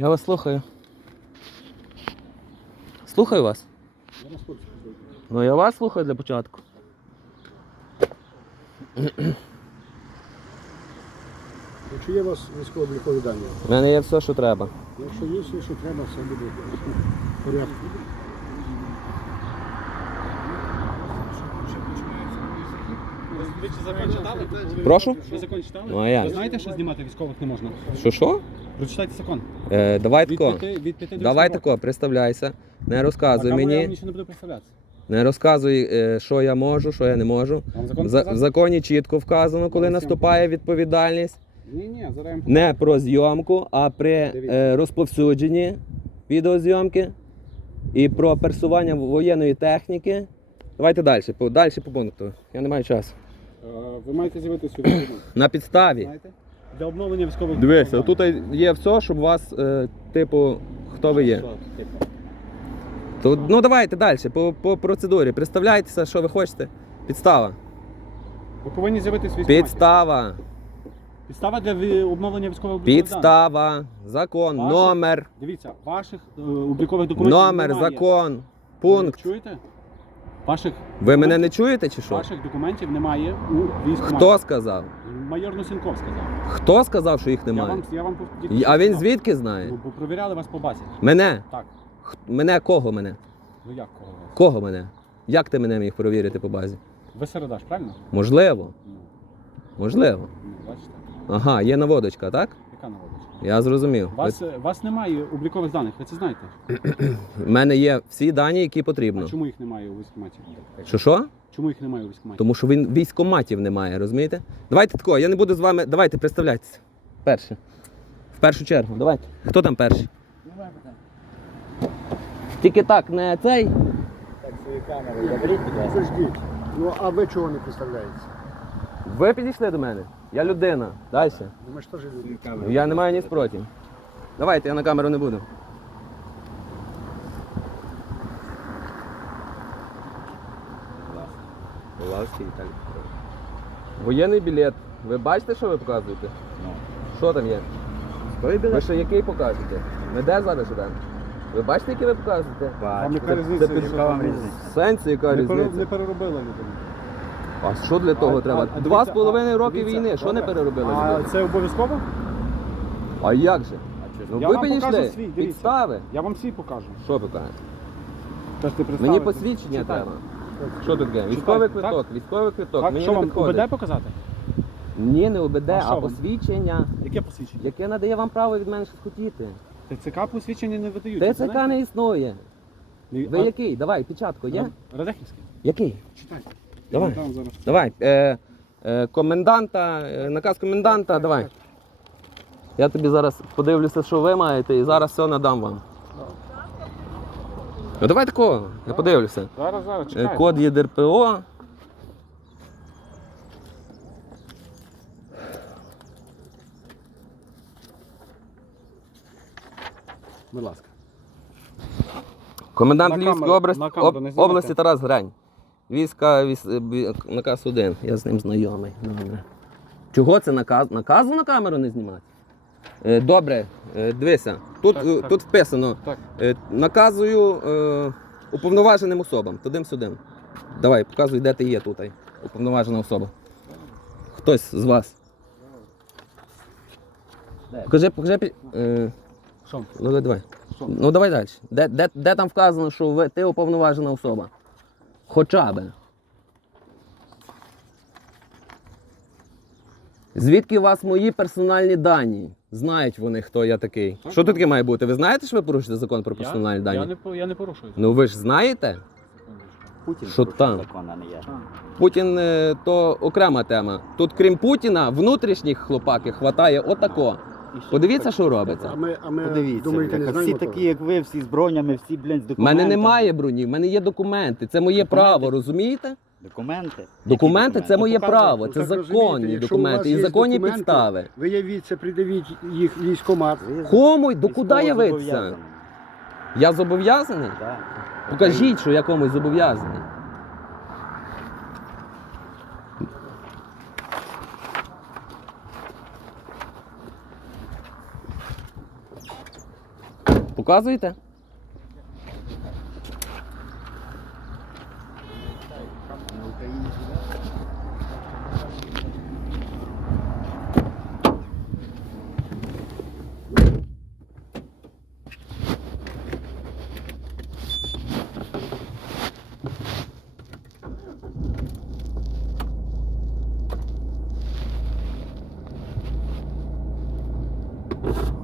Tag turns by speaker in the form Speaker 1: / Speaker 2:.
Speaker 1: Я вас слухаю. Слухаю вас.
Speaker 2: Я.
Speaker 1: Ну я вас слухаю для початку.
Speaker 2: Якщо є у вас військово-облікові дані,
Speaker 1: У мене є все, що треба.
Speaker 2: якщо є все, що треба, все буде в порядку.
Speaker 3: Ви закон читали?
Speaker 1: Прошу?
Speaker 3: Ви закон читали?
Speaker 1: Ну, а як?
Speaker 3: Ви знаєте, що знімати військових не можна?
Speaker 1: Що що?
Speaker 3: Прочитайте закон.
Speaker 1: Е, давай
Speaker 3: Від
Speaker 1: тако.
Speaker 3: п'яти, від п'яти до
Speaker 1: Давай тако, представляйся. Не
Speaker 3: років.
Speaker 1: розказуй
Speaker 3: А кому Я вам
Speaker 1: мені.
Speaker 3: нічого не буду представлятися.
Speaker 1: Не розказуй, е, що я можу, що я не можу.
Speaker 3: Вам закон
Speaker 1: За- В законі чітко вказано, коли
Speaker 3: я
Speaker 1: наступає відповідальність.
Speaker 3: Ні, ні, зараз я вам
Speaker 1: Не про зйомку, а при
Speaker 3: Дивіться.
Speaker 1: е, розповсюдженні відеозйомки і про пересування воєнної техніки. Давайте далі, по, далі по пункту. Я не маю часу.
Speaker 3: Е, Ви маєте з'явитися.
Speaker 1: На підставі.
Speaker 3: Знаєте? Для обновлення військових
Speaker 1: Дивися, тут є все, щоб вас, е, типу, хто ви є.
Speaker 3: Типу?
Speaker 1: То, ну давайте далі, по, по процедурі. Представляйтеся, що ви хочете. Підстава.
Speaker 3: Ви повинні з'явитися військових.
Speaker 1: Підстава.
Speaker 3: Підстава для ві- обновлення військових.
Speaker 1: Підстава. Закон.
Speaker 3: Ваших-
Speaker 1: Номер.
Speaker 3: Дивіться, ваших е, облікових документів
Speaker 1: Номер,
Speaker 3: немає.
Speaker 1: закон. Пункт.
Speaker 3: Чуєте? Ваших,
Speaker 1: Ви мене не чуєте чи що?
Speaker 3: ваших документів немає у військкоматі.
Speaker 1: Хто сказав?
Speaker 3: Майор Носенков сказав.
Speaker 1: Хто сказав, що їх
Speaker 3: Я
Speaker 1: немає?
Speaker 3: вам, я вам тільки що
Speaker 1: А він
Speaker 3: сказав.
Speaker 1: звідки знає?
Speaker 3: Ну, бо провіряли вас по базі.
Speaker 1: Мене?
Speaker 3: Так.
Speaker 1: Х- Мене кого мене?
Speaker 3: Ну як кого? вас?
Speaker 1: Кого мене? Як ти мене міг перевірити по базі?
Speaker 3: Ви середаш, правильно?
Speaker 1: Можливо.
Speaker 3: Ну,
Speaker 1: Можливо.
Speaker 3: ну, бачите.
Speaker 1: Ага, є наводочка, так? Я зрозумів.
Speaker 3: Вас, е, вас немає облікових даних, ви це знаєте?
Speaker 1: У мене є всі дані, які потрібно.
Speaker 3: А чому їх немає у військкоматі?
Speaker 1: Що що?
Speaker 3: Чому їх немає у військкоматі?
Speaker 1: Тому що він військоматів немає, розумієте? Давайте тако, я не буду з вами. Давайте представляйтеся. Перше. В першу чергу, давайте. Хто там перший? Тільки так, не цей.
Speaker 4: Так, свої камери заберіть, будь ласка.
Speaker 2: Заждіть. Ну а ви чого не представляєтеся?
Speaker 1: Ви підійшли до мене. Я людина. Далі.
Speaker 2: Ну, Ми ж теж люди.
Speaker 1: Ну, Я не маю ні спроти. Давайте, я на камеру не буду. Павловський Віталій Петрович. Воєнний білет. Ви бачите, що ви показуєте?
Speaker 4: Ну.
Speaker 1: Що там є?
Speaker 4: Той
Speaker 1: Ви ще який покажете? Ми де зараз живемо? Ви бачите, який ви показуєте?
Speaker 3: Вам яка
Speaker 1: Це-
Speaker 3: різниця?
Speaker 4: Яка вам різниця?
Speaker 1: В сенсі яка
Speaker 3: Не, пере-
Speaker 1: різниця?
Speaker 3: не переробила людину.
Speaker 1: А що для того
Speaker 3: А-
Speaker 1: треба?
Speaker 3: а- а
Speaker 1: Два з
Speaker 3: дивіться,
Speaker 1: половиною
Speaker 3: а,
Speaker 1: роки
Speaker 3: дивіться,
Speaker 1: війни. Що не
Speaker 3: добре.
Speaker 1: переробили?
Speaker 3: А це обов'язково?
Speaker 1: А як же? Ну
Speaker 3: Я
Speaker 1: ви
Speaker 3: вам покажу
Speaker 1: підійшли.
Speaker 3: свій, дивіться.
Speaker 1: Підстави.
Speaker 3: Я вам всі покажу.
Speaker 1: Що? Кажете, Мені посвідчення
Speaker 3: Читайте.
Speaker 1: треба. Що тут є? Військовий квиток, військовий квиток.
Speaker 3: Так,
Speaker 1: Мені
Speaker 3: що
Speaker 1: не
Speaker 3: вам
Speaker 1: підходить.
Speaker 3: УБД показати?
Speaker 1: Ні, не УБД,
Speaker 3: А
Speaker 1: а,
Speaker 3: що вам?
Speaker 1: посвідчення,
Speaker 3: Яке посвідчення?
Speaker 1: яке надає вам право від мене щось хотіти.
Speaker 3: ТЦК посвідчення не видають.
Speaker 1: ТЦК не існує. Ви який? Давай, печатку є?
Speaker 3: Радехівський.
Speaker 1: Який?
Speaker 3: Читайте.
Speaker 1: Давай.
Speaker 3: Зараз.
Speaker 1: Давай. Е, е, коменданта, е, наказ коменданта, давай. Я тобі зараз подивлюся, що ви маєте, і зараз все надам вам. Ну давай такого, я подивлюся.
Speaker 3: Зараз, зараз,
Speaker 1: Е,
Speaker 3: чекайте.
Speaker 1: Код ЄДРПО.
Speaker 3: Будь ласка.
Speaker 1: Комендант
Speaker 3: На
Speaker 1: Львівської
Speaker 3: камеру-
Speaker 1: області,
Speaker 3: на камеру не знімайте.
Speaker 1: області Тарас Грань. Війська віс, е, наказ один. Я з ним знайомий. Добре. Чого це наказ? Наказу на камеру не знімати? Е, добре, е, дивися. Тут,
Speaker 3: Так,
Speaker 1: е,
Speaker 3: так.
Speaker 1: вписано.
Speaker 3: Так.
Speaker 1: Наказую е, уповноваженим особам. Тудим-сюдим. Давай, показуй, де ти є тут. Уповноважена особа. Хтось з вас. Покажи, покажи. Е, ну давай, давай. Ну давай далі. Де, де, де там вказано, що ви, ти уповноважена особа? Хоча би. Звідки у вас мої персональні дані? Знають вони, хто я такий.
Speaker 3: Так,
Speaker 1: що
Speaker 3: так.
Speaker 1: таке має бути? Ви знаєте, що ви порушите закон про персональні
Speaker 3: я,
Speaker 1: дані?
Speaker 3: Я не, по- я не порушую.
Speaker 1: Ну ви ж знаєте?
Speaker 4: Путін
Speaker 1: Що
Speaker 4: порушив
Speaker 1: там?
Speaker 4: закон, а не я.
Speaker 1: Путін е, то окрема тема. Тут, крім Путіна, внутрішніх хлопаків хватає отако.
Speaker 4: Що
Speaker 1: Подивіться, що
Speaker 2: А
Speaker 1: робиться.
Speaker 2: ми, а ми
Speaker 4: Подивіться,
Speaker 2: думаєте, не
Speaker 4: бляха,
Speaker 2: знаємо
Speaker 4: всі
Speaker 2: того?
Speaker 4: такі, як ви, всі з бронями, всі, блін, з
Speaker 1: У
Speaker 4: документами.
Speaker 1: мене немає броні, в мене є документи. Це моє
Speaker 4: Документи?
Speaker 1: право, розумієте?
Speaker 4: Документи?
Speaker 1: Документи це моє право, це
Speaker 2: так
Speaker 1: законні
Speaker 2: у
Speaker 1: документи і законні
Speaker 2: документи,
Speaker 1: підстави.
Speaker 2: Виявіться, придивіть їх в військкомат.
Speaker 1: Кому й до куди явитися? Я зобов'язаний?
Speaker 4: Да.
Speaker 1: Покажіть, що я комусь зобов'язаний.
Speaker 4: Показуєте?
Speaker 5: you